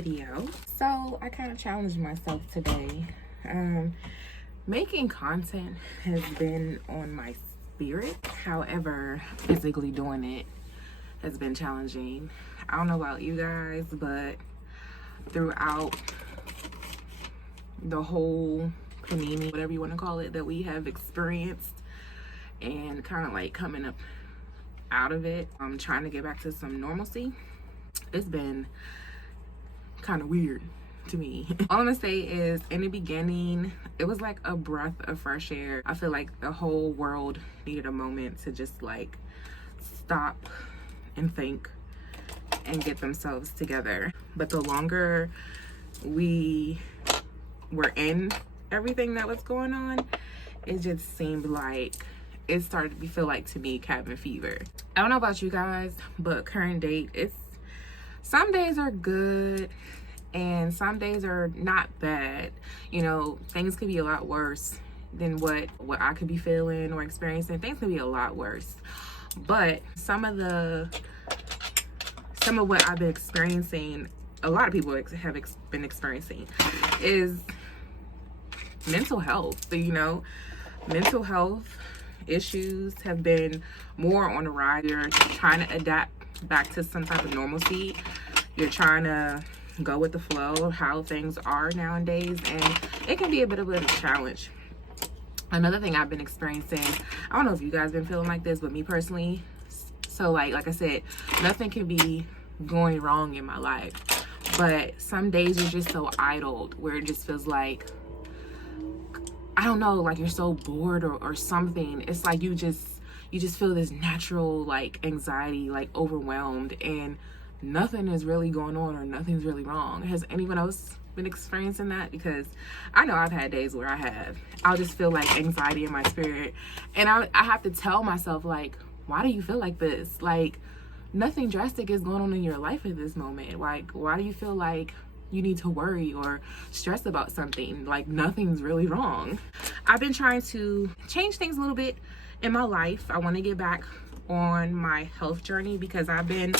video. So I kind of challenged myself today. Making content has been on my spirit. However, physically doing it has been challenging. I don't know about you guys, but throughout the whole panini, whatever you want to call it, that we have experienced and kind of like coming up out of it, I'm trying to get back to some normalcy. It's been kind of weird to me. All I'm gonna say is, in the beginning, it was like a breath of fresh air. I feel like the whole world needed a moment to just like stop and think and get themselves together. But the longer we were in everything that was going on, it just seemed like it started to feel like, to me, cabin fever. I don't know about you guys, but current date, it's some days are good and some days are not bad. You know, things could be a lot worse than what I could be feeling or experiencing. Things could be a lot worse. But some of what I've been experiencing, a lot of people have been experiencing, is mental health. You know, mental health issues have been more on the rise. You're trying to adapt back to some type of normalcy. You're trying to go with the flow of how things are nowadays, and it can be a bit of a challenge. Another thing I've been experiencing, I don't know if you guys been feeling like this, but me personally, so like I said, nothing can be going wrong in my life, but some days you're just so idled where it just feels like, I don't know, like you're so bored or something. It's like you just feel this natural like anxiety, like overwhelmed, and nothing is really going on or nothing's really wrong. Has anyone else been experiencing that? Because I know I've had days where I'll just feel like anxiety in my spirit, and I have to tell myself, like, why do you feel like this? Like, nothing drastic is going on in your life at this moment. Like, why do you feel like you need to worry or stress about something? Like, nothing's really wrong. I've been trying to change things a little bit in my life. I want to get back on my health journey because I've been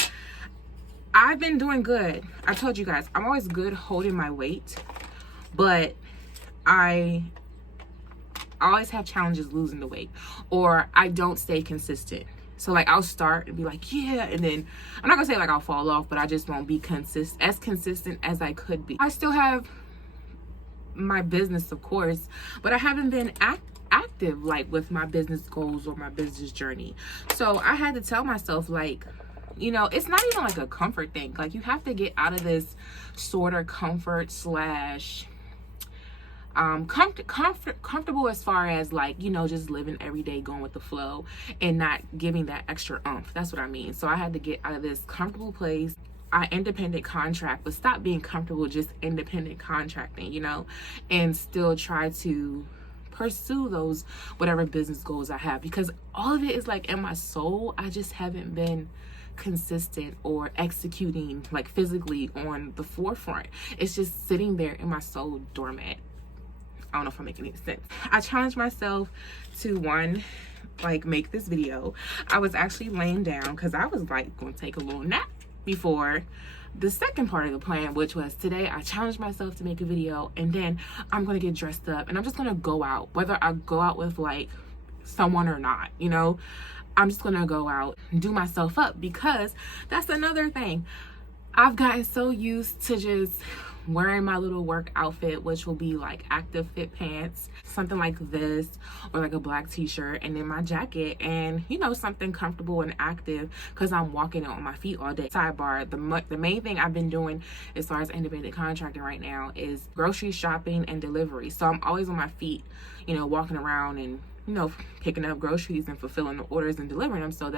doing good. I told you guys, I'm always good holding my weight, but I always have challenges losing the weight, or I don't stay consistent. So like, I'll start and be like, yeah, and then I'm not gonna say like I'll fall off, but I just won't be as consistent as I could be. I still have my business, of course, but I haven't been active like with my business goals or my business journey. So I had to tell myself, like, you know, it's not even like a comfort thing. Like, you have to get out of this sort of comfort slash comfortable as far as like, you know, just living every day, going with the flow and not giving that extra oomph. That's what I mean. So I had to get out of this comfortable place. I independent contract, but stop being comfortable just independent contracting, you know, and still try to pursue those whatever business goals I have, because all of it is like in my soul. I just haven't been consistent or executing like physically on the forefront. It's just sitting there in my soul dormant. I don't know if I'm making any sense. I challenged myself to, one, like, make this video. I was actually laying down because I was like going to take a little nap before the second part of the plan, which was today I challenged myself to make a video, and then I'm going to get dressed up and I'm just going to go out, whether I go out with like someone or not, you know. I'm just going to go out and do myself up, because that's another thing. I've gotten so used to just wearing my little work outfit, which will be like active fit pants, something like this, or like a black t-shirt, and then my jacket, and you know, something comfortable and active because I'm walking on my feet all day. Sidebar, the main thing I've been doing as far as independent contracting right now is grocery shopping and delivery. So I'm always on my feet, you know, walking around and, you know, picking up groceries and fulfilling the orders and delivering them. So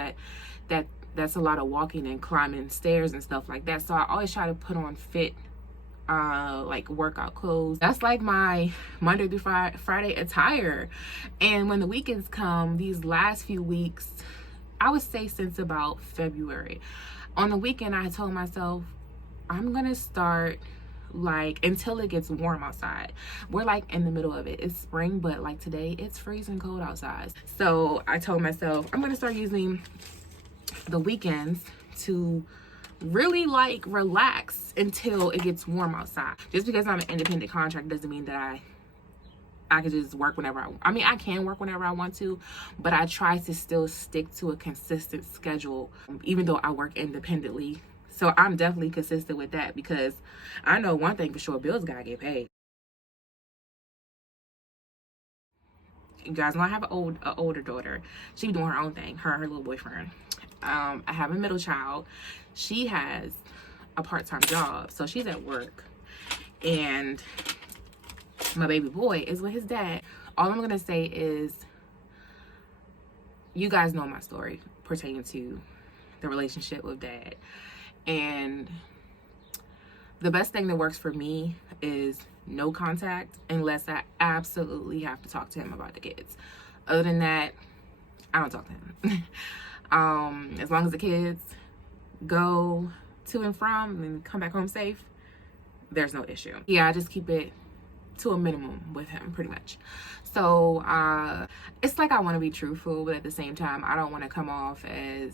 that's a lot of walking and climbing stairs and stuff like that. So I always try to put on fit like workout clothes. That's like my Monday through Friday attire. And when the weekends come, these last few weeks, I would say since about February, on the weekend I told myself I'm gonna start, like, until it gets warm outside. We're like in the middle of it. It's spring, but like today it's freezing cold outside. So I told myself I'm gonna start using the weekends to really like relax until it gets warm outside. Just because I'm an independent contractor doesn't mean that I could just work whenever I mean, I can work whenever I want to, but I try to still stick to a consistent schedule, even though I work independently. So I'm definitely consistent with that, because I know one thing for sure, bills gotta get paid. You guys know I have an older daughter. She be doing her own thing, her little boyfriend. I have a middle child. She has a part-time job, so she's at work, and my baby boy is with his dad. All I'm gonna say is, you guys know my story pertaining to the relationship with dad, and the best thing that works for me is no contact unless I absolutely have to talk to him about the kids. Other than that, I don't talk to him. As long as the kids go to and from and come back home safe, there's no issue. Yeah, I just keep it to a minimum with him, pretty much. So it's like I want to be truthful, but at the same time I don't want to come off as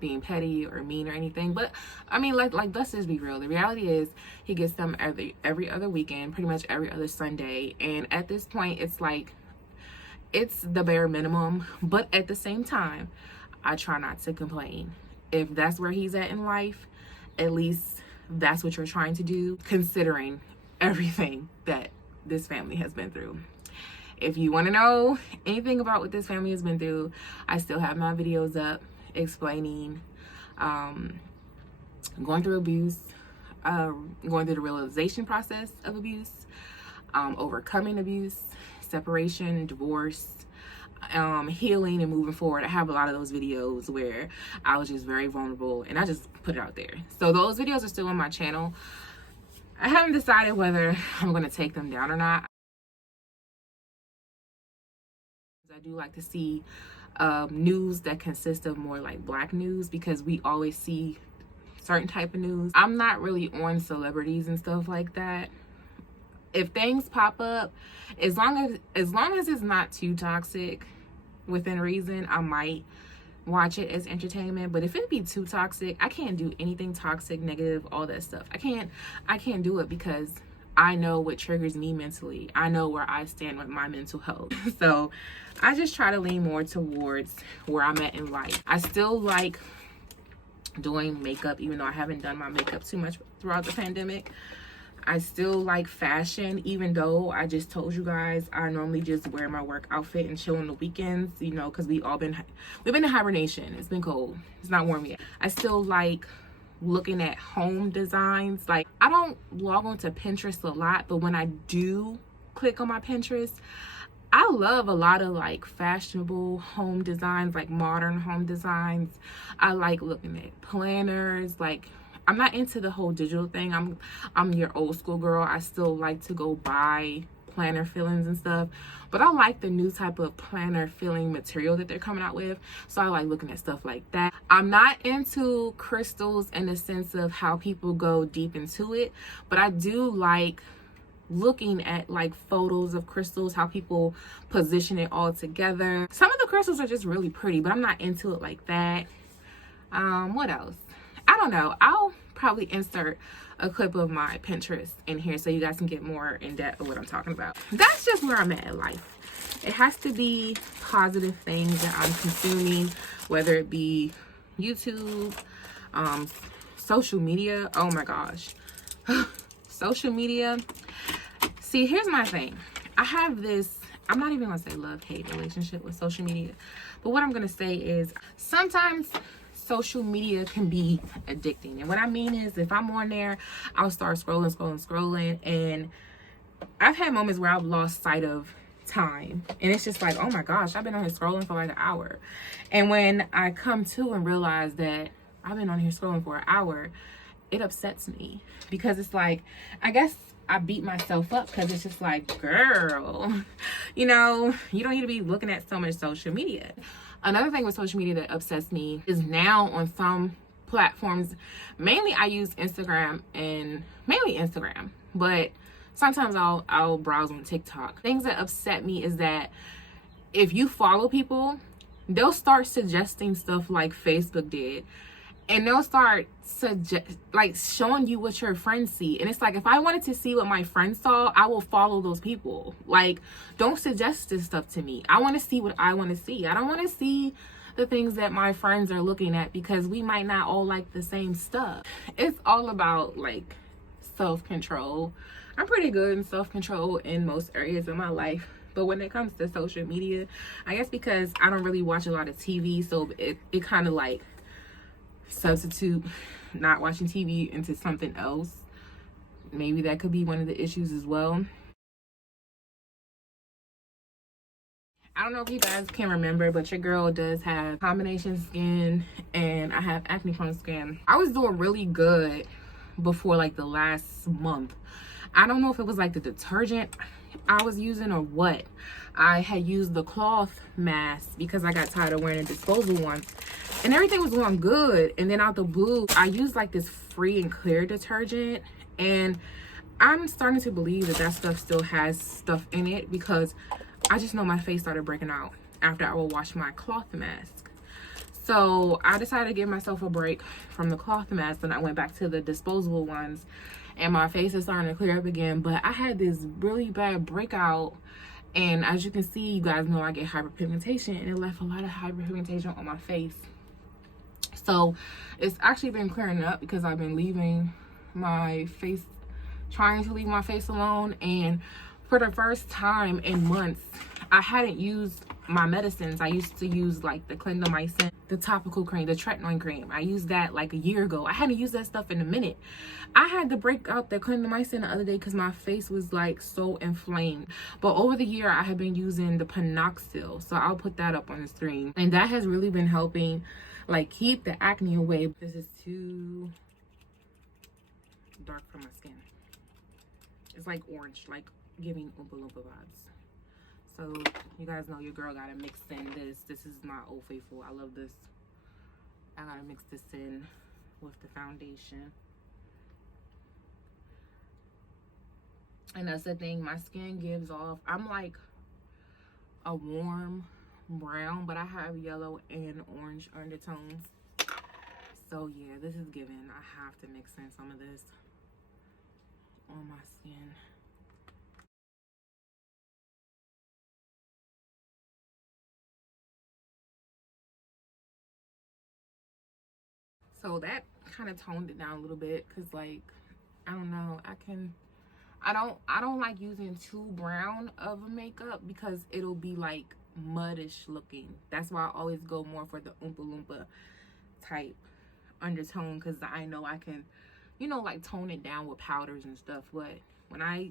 being petty or mean or anything. But I mean, like let's just be real. The reality is he gets them every other weekend, pretty much every other Sunday, and at this point it's like it's the bare minimum. But at the same time, I try not to complain. If that's where he's at in life, at least that's what you're trying to do, considering everything that this family has been through. If you want to know anything about what this family has been through, I still have my videos up explaining going through abuse, going through the realization process of abuse, overcoming abuse, separation, divorce, healing and moving forward. I have a lot of those videos where I was just very vulnerable and I just put it out there. So those videos are still on my channel. I haven't decided whether I'm going to take them down or not. I do like to see news that consists of more like Black news, because we always see certain type of news. I'm not really on celebrities and stuff like that. If things pop up, as long as it's not too toxic within reason, I might watch it as entertainment. But if it be too toxic, I can't do anything toxic, negative, all that stuff. I can't do it, because I know what triggers me mentally. I know where I stand with my mental health. So I just try to lean more towards where I'm at in life. I still like doing makeup, even though I haven't done my makeup too much throughout the pandemic. I still like fashion, even though I just told you guys I normally just wear my work outfit and chill on the weekends, you know, because we've been in hibernation. It's been cold. It's not warm yet. I still like looking at home designs. Like, I don't log on to Pinterest a lot, but when I do click on my Pinterest, I love a lot of like fashionable home designs, like modern home designs. I like looking at planners. Like, I'm not into the whole digital thing. I'm your old school girl. I still like to go buy planner fillings and stuff, but I like the new type of planner filling material that they're coming out with. So I like looking at stuff like that. I'm not into crystals in the sense of how people go deep into it, but I do like looking at like photos of crystals, how people position it all together. Some of the crystals are just really pretty, but I'm not into it like that. What else? I don't know. I'll probably insert a clip of my Pinterest in here so you guys can get more in depth of what I'm talking about. That's just where I'm at in life. It has to be positive things that I'm consuming, whether it be YouTube, social media. Oh my gosh. Social media. See, here's my thing. I have this, I'm not even gonna say love-hate relationship with social media, but what I'm gonna say is sometimes social media can be addicting. And what I mean is, if I'm on there, I'll start scrolling, and I've had moments where I've lost sight of time, and it's just like, oh my gosh, I've been on here scrolling for like an hour. And when I come to and realize that I've been on here scrolling for an hour, it upsets me, because it's like, I guess I beat myself up, because it's just like, girl, you know, you don't need to be looking at so much social media. Another thing with social media that upsets me is now on some platforms, mainly I use Instagram, and mainly Instagram, but sometimes I'll browse on TikTok. Things that upset me is that if you follow people, they'll start suggesting stuff like Facebook did, and they'll start showing you what your friends see. And it's like, if I wanted to see what my friends saw, I will follow those people. Like, don't suggest this stuff to me. I want to see what I want to see. I don't want to see the things that my friends are looking at, because we might not all like the same stuff. It's all about like self-control. I'm pretty good in self-control in most areas of my life, but when it comes to social media, I guess because I don't really watch a lot of TV, so it kind of like substitute not watching TV into something else. Maybe that could be one of the issues as well. I don't know if you guys can remember, but your girl does have combination skin and I have acne prone skin. I was doing really good before like the last month. I don't know if it was like the detergent I was using or what. I had used the cloth mask because I got tired of wearing a disposable one, and everything was going good. And then out the blue, I used like this free and clear detergent, and I'm starting to believe that that stuff still has stuff in it, because I just know my face started breaking out after I would wash my cloth mask. So I decided to give myself a break from the cloth mask, and I went back to the disposable ones, and my face is starting to clear up again. But I had this really bad breakout, and as you can see, you guys know I get hyperpigmentation, and it left a lot of hyperpigmentation on my face. So it's actually been clearing up because I've been leaving my face, trying to leave my face alone. And for the first time in months, I hadn't used my medicines. I used to use like the clindamycin, the topical cream, the tretinoin cream. I used that like a year ago. I hadn't used that stuff in a minute. I had to break out the clindamycin the other day because my face was like so inflamed. But over the year, I have been using the panoxyl. So I'll put that up on the screen. And that has really been helping like keep the acne away. This is too dark for my skin. It's like orange, like giving Oompa Loompa vibes. So you guys know your girl gotta mix in this. This is my Old Faithful. I love this. I gotta mix this in with the foundation. And that's the thing, my skin gives off, I'm like a warm brown, but I have yellow and orange undertones. So yeah, this is given. I have to mix in some of this on my skin. So that kind of toned it down a little bit, because like, I don't know, I don't like using too brown of a makeup because it'll be like muddish looking. That's why I always go more for the Oompa Loompa type undertone, because I know I can, you know, like tone it down with powders and stuff. But when I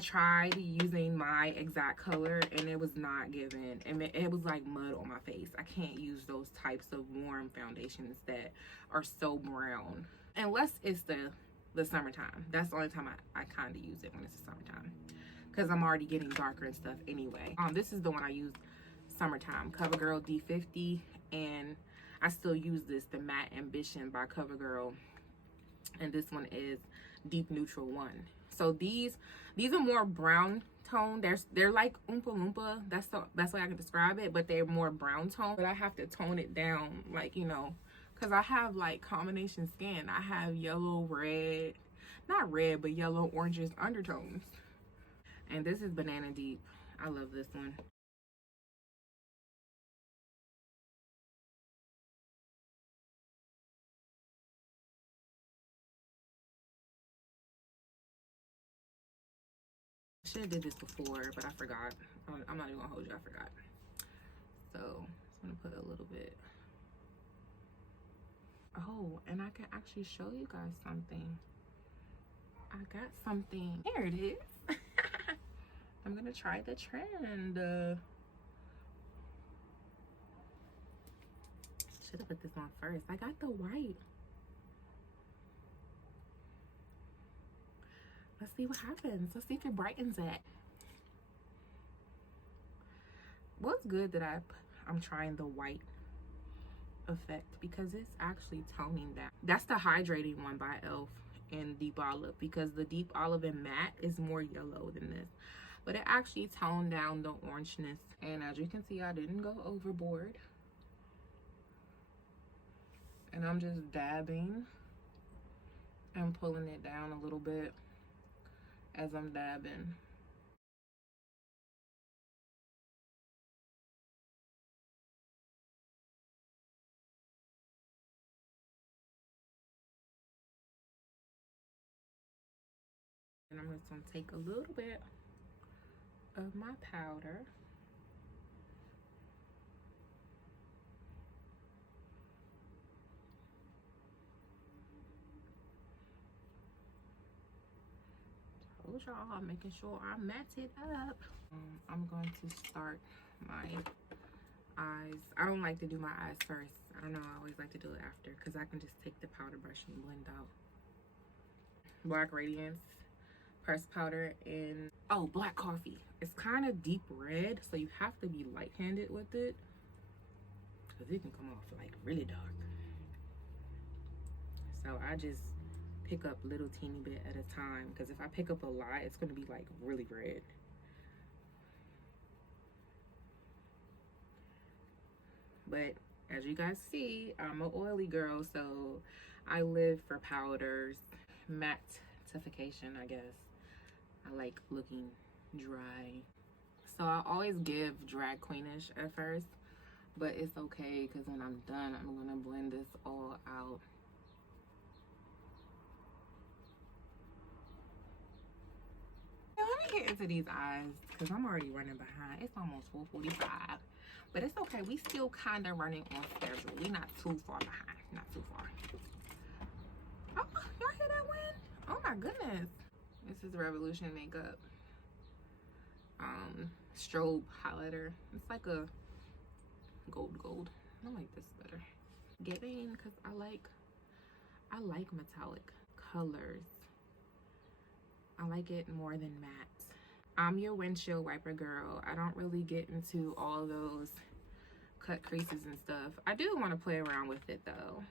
tried using my exact color and it was not giving, and it was like mud on my face. I can't use those types of warm foundations that are so brown, unless it's the summertime. That's the only time I kind of use it, when it's the summertime, because I'm already getting darker and stuff anyway. This is the one I use summertime, CoverGirl D50, and I still use this, the Matte Ambition by CoverGirl, and this one is Deep Neutral 1. So these are more brown tone. They're like Oompa Loompa. That's the best way I can describe it, but they're more brown tone. But I have to tone it down, like, you know, because I have like combination skin. I have yellow, red, not red, but yellow, oranges undertones. And this is Banana Deep. I love this one. I should have did this before, but I forgot. I'm not even gonna hold you, I forgot. So I'm gonna put a little bit. Oh, and I can actually show you guys something. I got something. Here it is. I'm gonna try the trend. Should have put this on first. I got the white. Let's see what happens. Let's see if it brightens it. What's good that I'm trying the white effect, because it's actually toning down. That's the hydrating one by e.l.f. in Deep Olive, because the Deep Olive and Matte is more yellow than this, but it actually toned down the orangeness. And as you can see, I didn't go overboard. And I'm just dabbing and pulling it down a little bit as I'm dabbing. And I'm just gonna take a little bit of my powder. Told y'all, I'm making sure I match it up. I'm going to start my eyes. I don't like to do my eyes first. I don't know, I always like to do it after because I can just take the powder brush and blend out. Black Radiance pressed powder and black coffee. It's kind of deep red, so you have to be light-handed with it because it can come off like really dark. So I just pick up little teeny bit at a time because if I pick up a lot, it's going to be like really red. But as you guys see, I'm an oily girl, so I live for powders. Mattification, I guess. I like looking dry. So I always give drag queenish at first, but it's okay because when I'm done, I'm gonna blend this all out. Now, let me get into these eyes because I'm already running behind. It's almost 4:45, but it's okay. We still kind of running on schedule. We not too far behind, not too far. Oh, y'all hear that wind? Oh my goodness. This is Revolution Makeup strobe highlighter. It's like a gold. I like this better. Getting because I like metallic colors. I like it more than matte. I'm your windshield wiper girl. I don't really get into all those cut creases and stuff. I do want to play around with it though.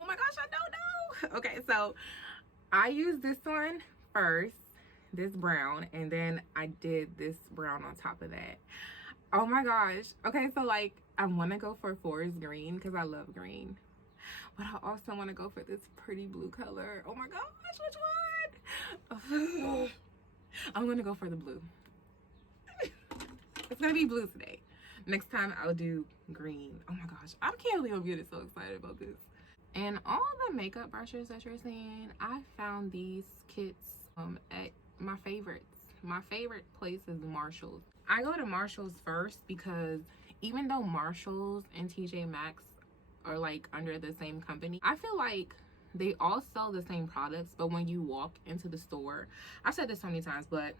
Oh my gosh, I don't know. Okay, so I used this one first, this brown, and then I did this brown on top of that. Oh my gosh. Okay, so like I want to go for forest green because I love green, but I also want to go for this pretty blue color. Oh my gosh, which one? I'm gonna go for the blue. It's gonna be blue today. Next time I'll do green. Oh my gosh, I can't believe I'm getting so excited about this. And all the makeup brushes that you're seeing, I found these kits at my favorites. My favorite place is Marshall's. I go to Marshall's first because even though Marshall's and TJ Maxx are like under the same company, I feel like they all sell the same products, but when you walk into the store, I've said this so many times, but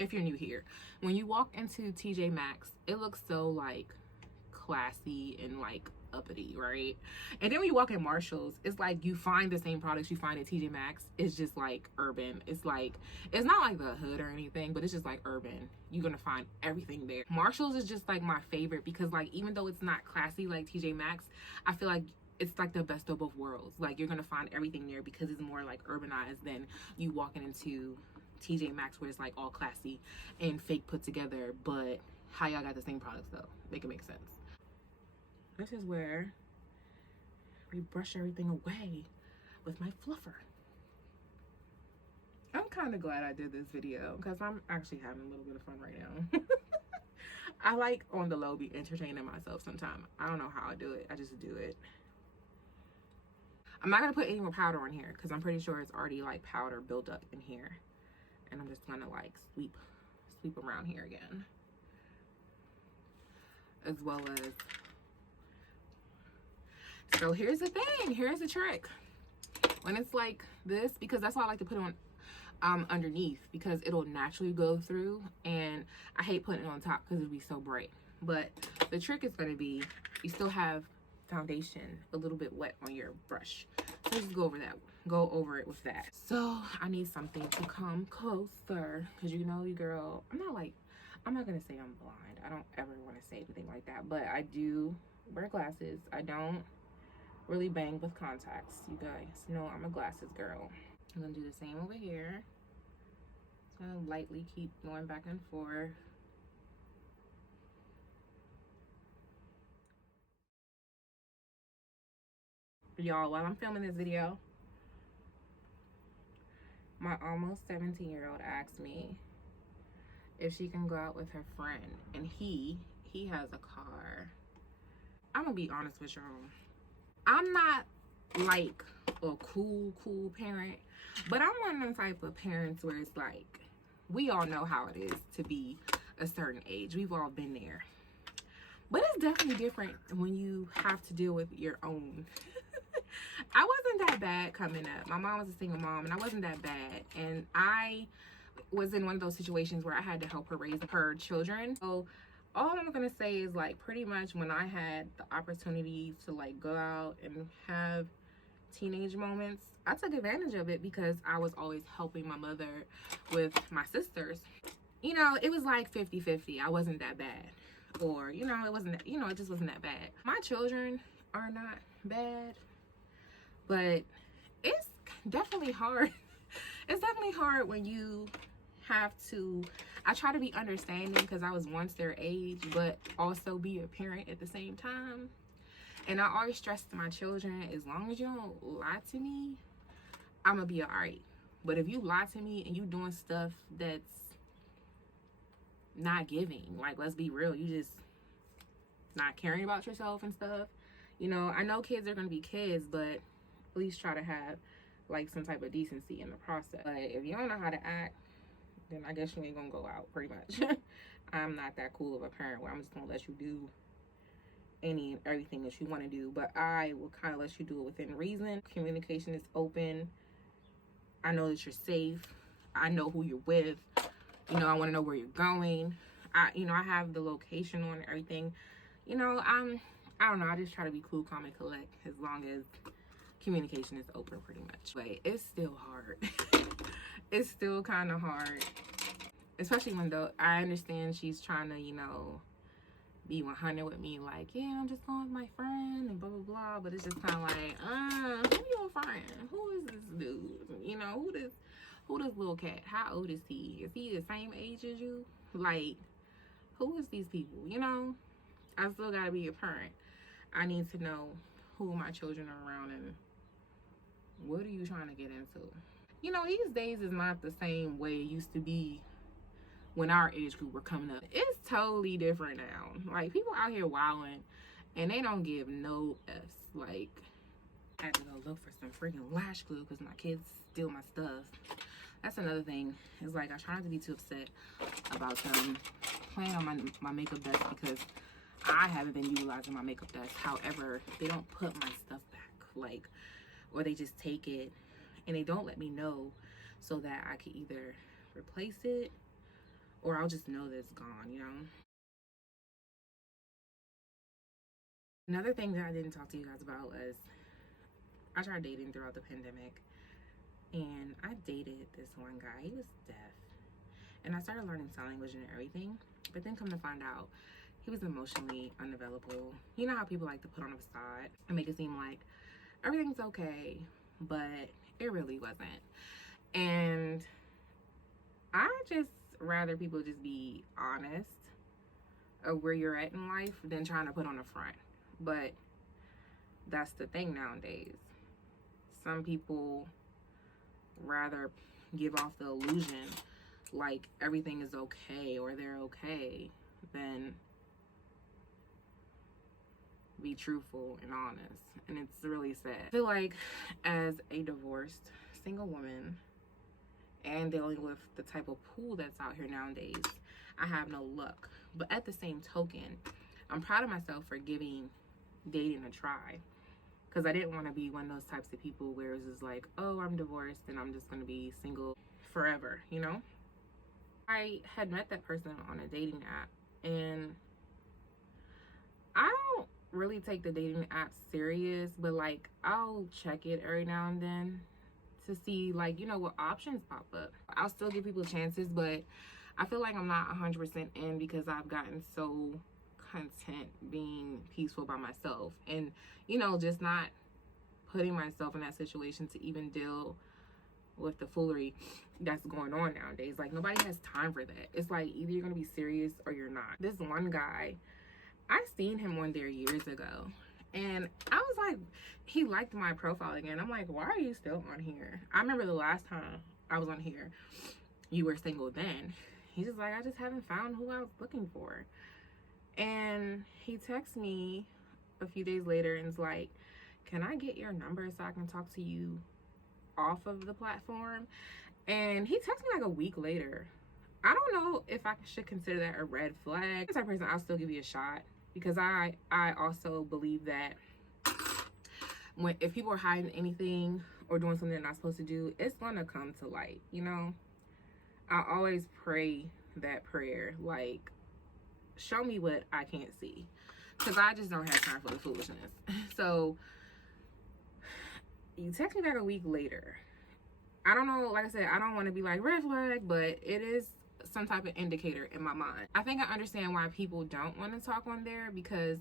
if you're new here, when you walk into TJ Maxx, it looks so like classy and like uppity, right? And then when you walk in Marshall's, it's like you find the same products you find at TJ Maxx. It's just like urban. It's like, it's not like the hood or anything, but it's just like urban. You're gonna find everything there. Marshall's is just like my favorite because like even though it's not classy like TJ Maxx, I feel like it's like the best of both worlds. Like you're gonna find everything there because it's more like urbanized than you walking into TJ Maxx where it's like all classy and fake put together, but how y'all got the same products though? Make it make sense. This is where we brush everything away with my fluffer. I'm kind of glad I did this video because I'm actually having a little bit of fun right now. I like on the low be entertaining myself sometimes. I don't know how I do it. I just do it. I'm not going to put any more powder on here because I'm pretty sure it's already like powder built up in here. And I'm just going to like sweep around here again. As well as, so here's the thing, here's the trick. When it's like this, because that's why I like to put it on underneath because it'll naturally go through, and I hate putting it on top because it'll be so bright. But the trick is going to be, you still have foundation a little bit wet on your brush, so just go over it with that. So I need something to come closer because you know, you girl, I'm not gonna say I'm blind. I don't ever want to say anything like that, but I do wear glasses. I don't really bang with contacts. You guys know I'm a glasses girl. I'm gonna do the same over here. Just gonna lightly keep going back and forth. Y'all, while I'm filming this video, my almost 17-year-old asked me if she can go out with her friend, and he has a car. I'm gonna be honest with y'all. I'm not like a cool parent, but I'm one of them type of parents where it's like, we all know how it is to be a certain age. We've all been there. But it's definitely different when you have to deal with your own. I wasn't that bad coming up. My mom was a single mom, and I wasn't that bad. And I was in one of those situations where I had to help her raise her children. So all I'm gonna say is, like, pretty much when I had the opportunity to like go out and have teenage moments, I took advantage of it because I was always helping my mother with my sisters. You know, it was like 50-50. I wasn't that bad. Or, you know, it wasn't, you know, it just wasn't that bad. My children are not bad, but it's definitely hard. It's definitely hard when you have to, I try to be understanding because I was once their age, but also be a parent at the same time. And I always stress to my children, as long as you don't lie to me, I'm gonna be all right. But if you lie to me and you doing stuff that's not giving, like, let's be real, you just not caring about yourself and stuff, you know, I know kids are gonna be kids, but at least try to have like some type of decency in the process. But if you don't know how to act, then I guess you ain't gonna go out, pretty much. I'm not that cool of a parent where I'm just gonna let you do any and everything that you want to do, but I will kind of let you do it within reason. Communication is open. I know that you're safe. I know who you're with. You know, I want to know where you're going. You know, I have the location on everything. You know, I don't know. I just try to be cool, calm, and collect as long as communication is open, pretty much. But it's still hard. It's still kind of hard, especially when I understand she's trying to, you know, be 100 with me, like, yeah, I'm just going with my friend and blah blah blah. But it's just kind of like, who your friend? Who is this dude? You know, who this little cat? How old is he? Is he the same age as you? Like, who is these people? You know, I still gotta be a parent. I need to know who my children are around and what are you trying to get into. You know, these days is not the same way it used to be when our age group were coming up. It's totally different now. Like, people out here wilding and they don't give no F's. Like, I had to go look for some freaking lash glue because my kids steal my stuff. That's another thing. It's like, I try not to be too upset about them playing on my makeup dust because I haven't been utilizing my makeup dust. However, they don't put my stuff back, like, or they just take it and they don't let me know so that I can either replace it or I'll just know that it's gone, you know? Another thing that I didn't talk to you guys about was I tried dating throughout the pandemic, and I dated this one guy. He was deaf, and I started learning sign language and everything, but then come to find out he was emotionally unavailable. You know how people like to put on a facade and make it seem like everything's okay, but it really wasn't. And I just rather people just be honest of where you're at in life than trying to put on a front. But that's the thing nowadays. Some people rather give off the illusion like everything is okay or they're okay than be truthful and honest. And it's really sad. I feel like as a divorced single woman and dealing with the type of pool that's out here nowadays, I have no luck. But at the same token, I'm proud of myself for giving dating a try, because I didn't want to be one of those types of people where it's just like, oh, I'm divorced and I'm just going to be single forever, you know? I had met that person on a dating app, and I don't really take the dating app serious, but like, I'll check it every now and then to see, like, you know, what options pop up. I'll still give people chances, but I feel like I'm not 100% in because I've gotten so content being peaceful by myself and, you know, just not putting myself in that situation to even deal with the foolery that's going on nowadays. Like, nobody has time for that. It's like, either you're gonna be serious or you're not. This one guy, I seen him on there years ago, and I was like, he liked my profile again. I'm like, why are you still on here? I remember the last time I was on here, you were single then. He's just like, I just haven't found who I was looking for. And he texts me a few days later and is like, can I get your number so I can talk to you off of the platform? And he texted me like a week later. I don't know if I should consider that a red flag. As a person, I'll still give you a shot, because I also believe that if people are hiding anything or doing something they're not supposed to do, it's gonna come to light, you know? I always pray that prayer, like, show me what I can't see, because I just don't have time for the foolishness. So you text me back a week later. I don't know, like I said, I don't want to be like red flag, but it is some type of indicator in my mind. I think I understand why people don't want to talk on there, because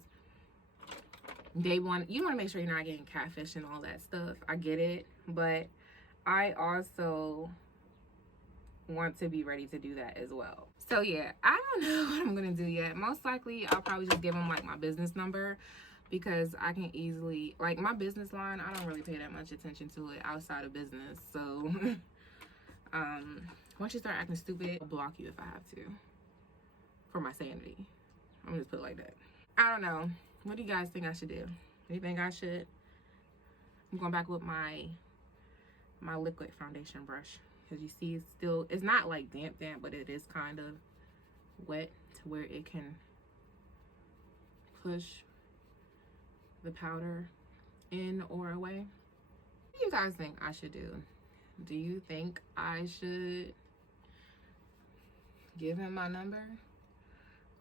you want to make sure you're not getting catfish and all that stuff. I get it, but I also want to be ready to do that as well. So yeah, I don't know what I'm gonna do yet. Most likely I'll probably just give them like my business number, because I can easily, like, my business line, I don't really pay that much attention to it outside of business. So once you start acting stupid, I'll block you if I have to, for my sanity. I'm gonna just put it like that. I don't know, what do you guys think I should do? Do you think I should? I'm going back with my liquid foundation brush, because you see it's not like damp, but it is kind of wet to where it can push the powder in or away. What do you guys think I should do? Do you think I should give him my number,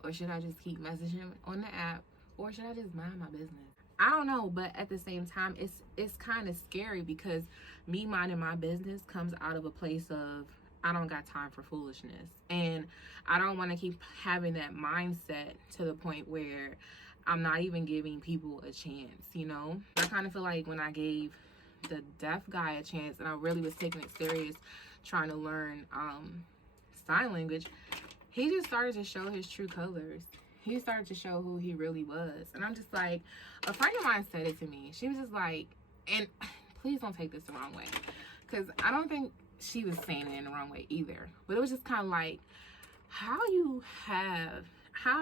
or should I just keep messaging him on the app, or should I just mind my business? I don't know, but at the same time, it's kind of scary, because me minding my business comes out of a place of, I don't got time for foolishness, and I don't want to keep having that mindset to the point where I'm not even giving people a chance, you know? I kind of feel like when I gave the deaf guy a chance, and I really was taking it serious, trying to learn sign language, he just started to show his true colors. He started to show who he really was. And I'm just like, a friend of mine said it to me. She was just like, and please don't take this the wrong way, because I don't think she was saying it in the wrong way either, but it was just kind of like, how are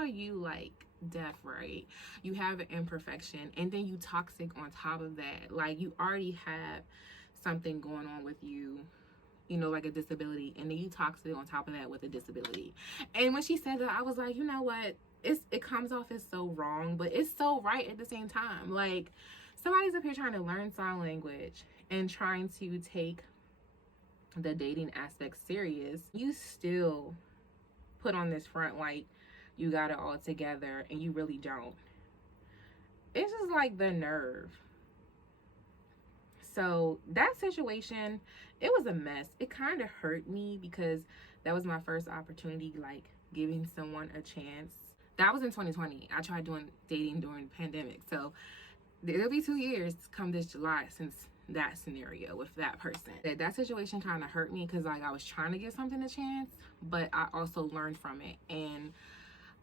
you like deaf, right? You have an imperfection, and then you toxic on top of that. Like, you already have something going on with you, you know, like a disability, and then you toxic on top of that with a disability. And when she said that, I was like, you know what, it comes off as so wrong, but it's so right at the same time. Like, somebody's up here trying to learn sign language and trying to take the dating aspect serious. You still put on this front like you got it all together, and you really don't. It's just like the nerve. So that situation, it was a mess. It kind of hurt me, because that was my first opportunity, like giving someone a chance. That was in 2020. I tried doing dating during the pandemic. So it'll be 2 years come this July since that scenario with that person. That situation kind of hurt me, because like I was trying to give something a chance, but I also learned from it. And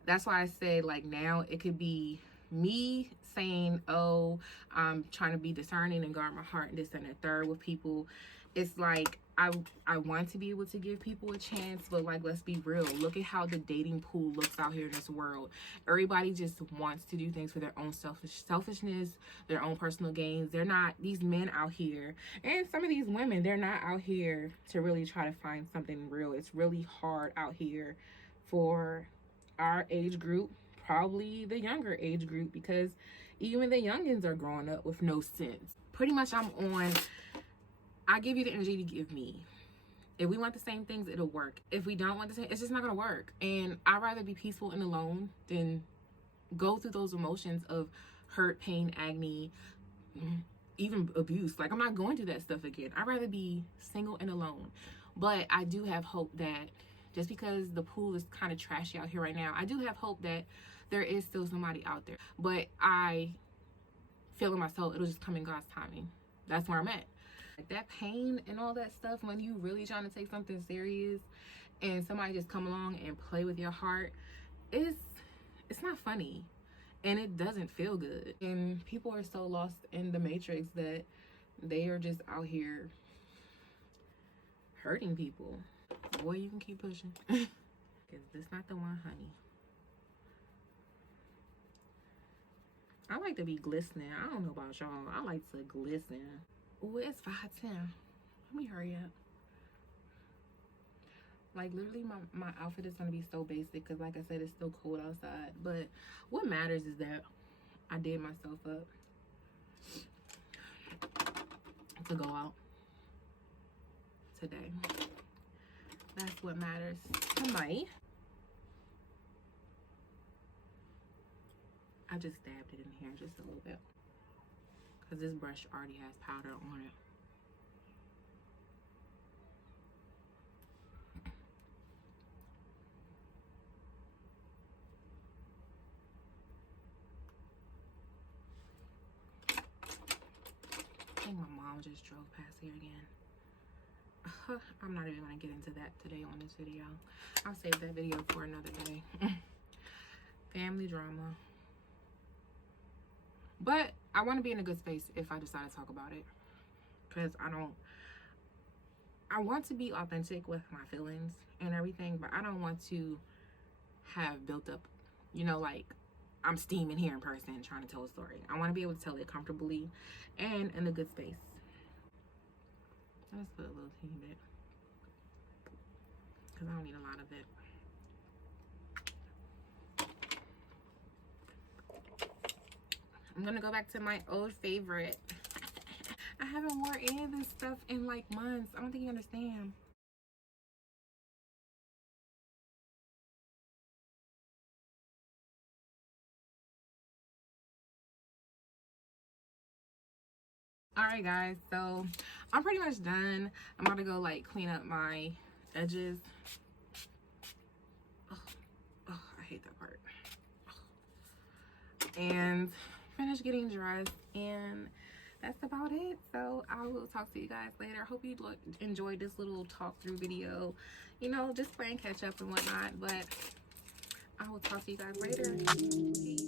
that's why I said, like, now it could be me saying, oh, I'm trying to be discerning and guard my heart and this and the third with people. It's like, I want to be able to give people a chance, but like, let's be real. Look at how the dating pool looks out here in this world. Everybody just wants to do things for their own selfishness, their own personal gains. They're not, these men out here, and some of these women, they're not out here to really try to find something real. It's really hard out here for our age group, probably the younger age group, because even the youngins are growing up with no sense. Pretty much I give you the energy to give me. If we want the same things, it'll work. If we don't want the same, it's just not gonna work. And I'd rather be peaceful and alone than go through those emotions of hurt, pain, agony, even abuse. Like, I'm not going through that stuff again. I'd rather be single and alone. But I do have hope that just because the pool is kind of trashy out here right now, I do have hope that there is still somebody out there. But I feel in my soul, it'll just come in God's timing. That's where I'm at. Like that pain and all that stuff when you really trying to take something serious and somebody just come along and play with your heart, it's not funny and it doesn't feel good. And people are so lost in the matrix that they are just out here hurting people. Boy, you can keep pushing. Because this not the one, honey. I like to be glistening. I don't know about y'all. I like to glisten. Oh, it's 5:10. Let me hurry up. Like, literally, my outfit is going to be so basic because, like I said, it's still cold outside. But what matters is that I did myself up to go out today. That's what matters tonight. I just dabbed it in here just a little bit because this brush already has powder on it. I think my mom just drove past here again. I'm not even gonna get into that today on this video. I'll save that video for another day. Family drama. But I want to be in a good space if I decide to talk about it. Because I want to be authentic with my feelings and everything, but I don't want to have built up, you know, like I'm steaming here in person trying to tell a story. I want to be able to tell it comfortably and in a good space. Let's put a little teeny bit because I don't need a lot of it. I'm gonna go back to my old favorite. I haven't worn any of this stuff in like months. I don't think you understand. Alright guys, so I'm pretty much done. I'm about to go like clean up my edges. Oh, I hate that part. And finish getting dressed, and that's about it. So I will talk to you guys later. I hope you enjoyed this little talk through video, you know, just playing catch up and whatnot. But I will talk to you guys later. Peace.